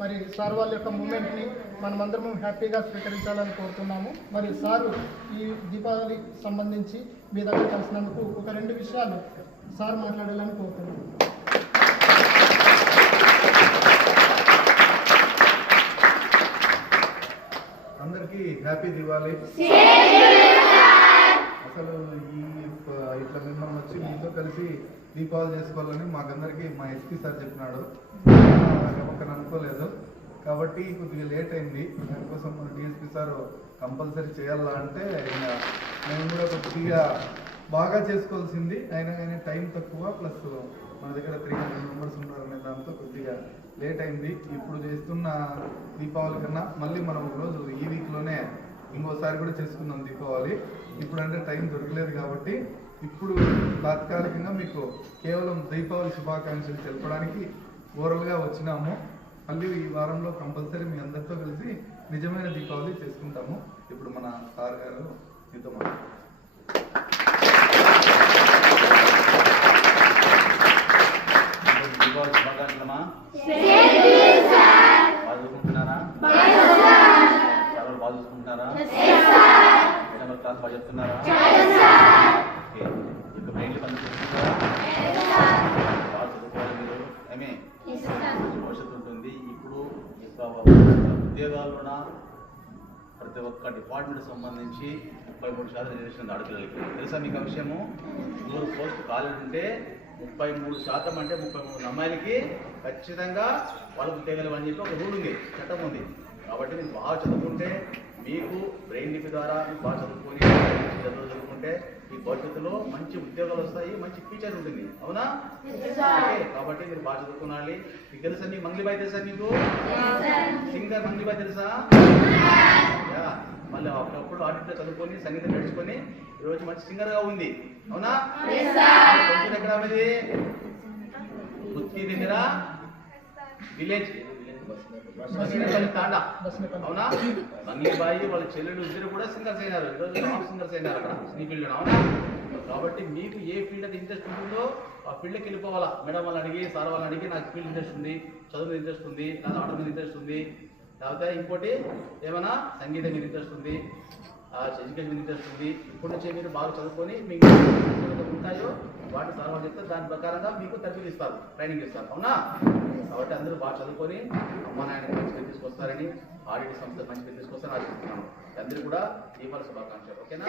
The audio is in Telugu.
మరి సార్ వాళ్ళ యొక్క మూమెంట్ని మనమందరం హ్యాపీగా స్వీకరించాలని కోరుతున్నాము. మరి సారు ఈ దీపావళి సంబంధించి మీ దగ్గర కలిసినందుకు ఒక రెండు విషయాలు సార్ మాట్లాడాలని కోరుతున్నాము. అందరికీ హ్యాపీ దివాళీ. అసలు ఈ ఇట్లా మిమ్మల్ని వచ్చి మీతో కలిసి దీపావళి చేసుకోవాలని మాకందరికీ మా ఎస్పీ సార్ చెప్పినాడు. ఒకరు అనుకోలేదు. కాబట్టి కొద్దిగా లేట్ అయింది. దానికోసం మన డిఎస్పీ సార్ కంపల్సరీ చేయాలా అంటే ఇంకా మేము కూడా కొద్దిగా బాగా చేసుకోవాల్సింది. అయినా కానీ టైం తక్కువ. ప్లస్ మన దగ్గర త్రీ హండ్రెడ్ మెంబర్స్ ఉన్నారనే దాంతో కొద్దిగా లేట్ అయింది. ఇప్పుడు చేస్తున్న దీపావళి కన్నా మళ్ళీ మనం రోజు ఈ వీక్లోనే ఇంకోసారి కూడా చేసుకున్నాం దీపావళి ఇప్పుడంటే టైం దొరకలేదు కాబట్టి ఇప్పుడు తాత్కాలికంగా మీకు కేవలం దీపావళి శుభాకాంక్షలు తెలపడానికి ఓరల్గా వచ్చినాము. మళ్ళీ ఈ వారంలో కంపల్సరీ మీ అందరితో కలిసి నిజమైన దీపావళి చేసుకుంటాము. ఇప్పుడు మన సార్ గారు మీతో మాట్లాడతారు చూసుకుంటున్నారా? క్లాస్ బాగా చెప్తున్నారా? ఓకే మీరు భవిష్యత్తు ఉంటుంది ఇప్పుడు ఈ ఉద్యోగాల్లోన ప్రతి ఒక్క డిపార్ట్మెంట్ సంబంధించి ముప్పై మూడు శాతం రిజర్వేషన్ ఆడపిల్లలకి తెలుసా మీకు అంశము నూరు పోస్ట్ ఖాళీ ఉంటే ముప్పై మూడు శాతం అంటే ముప్పై మూడు అమ్మాయిలకి ఖచ్చితంగా వాళ్ళకు ఉద్యోగాలు అని చెప్పి ఒక రూల్ ఉంది చట్టం ఉంది కాబట్టి మీరు బాగా చదువుకుంటే మీకు బ్రెయిన్ లిపి ద్వారా బాగా చదువుకొని చదువు చదువుకుంటే మీ భవిష్యత్తులో మంచి ఉద్యోగాలు వస్తాయి మంచి ఫ్యూచర్ ఉంటుంది. అవునా? కాబట్టి మీరు బాగా చదువుకోవాలి మీకు తెలుసా మీకు మంగ్లీబాయ్ తెలుసా మీకు? సింగర్ మంగ్లీబాయ్ తెలుసా? మళ్ళీ అప్పుడప్పుడు ఆడిట్లో చదువుకొని సంగీతం నేర్చుకొని ఈరోజు మంచి సింగర్గా ఉంది. అవునా? ఎక్కడ మీది దగ్గర? విలేజ్ అవునా? మంగీబాయి వాళ్ళ చెల్లెలు ఇద్దరు కూడా సింగర్స్ అయినారు. ఈరోజు టాప్ సింగర్స్ అయినారు అక్కడ. నీ ఫీల్డ్ అవునా? కాబట్టి మీకు ఏ ఫీల్డ్ అయితే ఇంట్రెస్ట్ ఉంటుందో ఆ ఫీల్డ్కి వెళ్ళిపోవాలా. మేడం వాళ్ళని అడిగి సార్ వాళ్ళని అడిగి నాకు ఫీల్డ్ ఇంట్రెస్ట్ ఉంది చదువు మీద ఇంట్రెస్ట్ ఉంది నాకు ఆట మీద ఇంట్రెస్ట్ ఉంది. లేకపోతే ఇంకోటి ఏమైనా సంగీతం మీద ఇంట్రెస్ట్ ఉంది. ఎడ్యుకేషన్ మీద ఉంది ఇప్పటి నుంచే మీరు బాగా చదువుకొని మీకు ఉంటాయో వాటి సార్ చెప్తే దాని ప్రకారంగా మీకు తగ్గులు ఇస్తారు. ట్రైనింగ్ ఇస్తారు. అవునా? కాబట్టి అందరూ బాగా చదువుకొని అమ్మ నాయన మంచి పేరు తీసుకొస్తారని ఆడిట్ సంస్థ మంచి పేరు తీసుకొస్తారని ఆశిస్తున్నాను అందరూ కూడా దీపాల శుభాకాంక్షలు. ఓకేనా?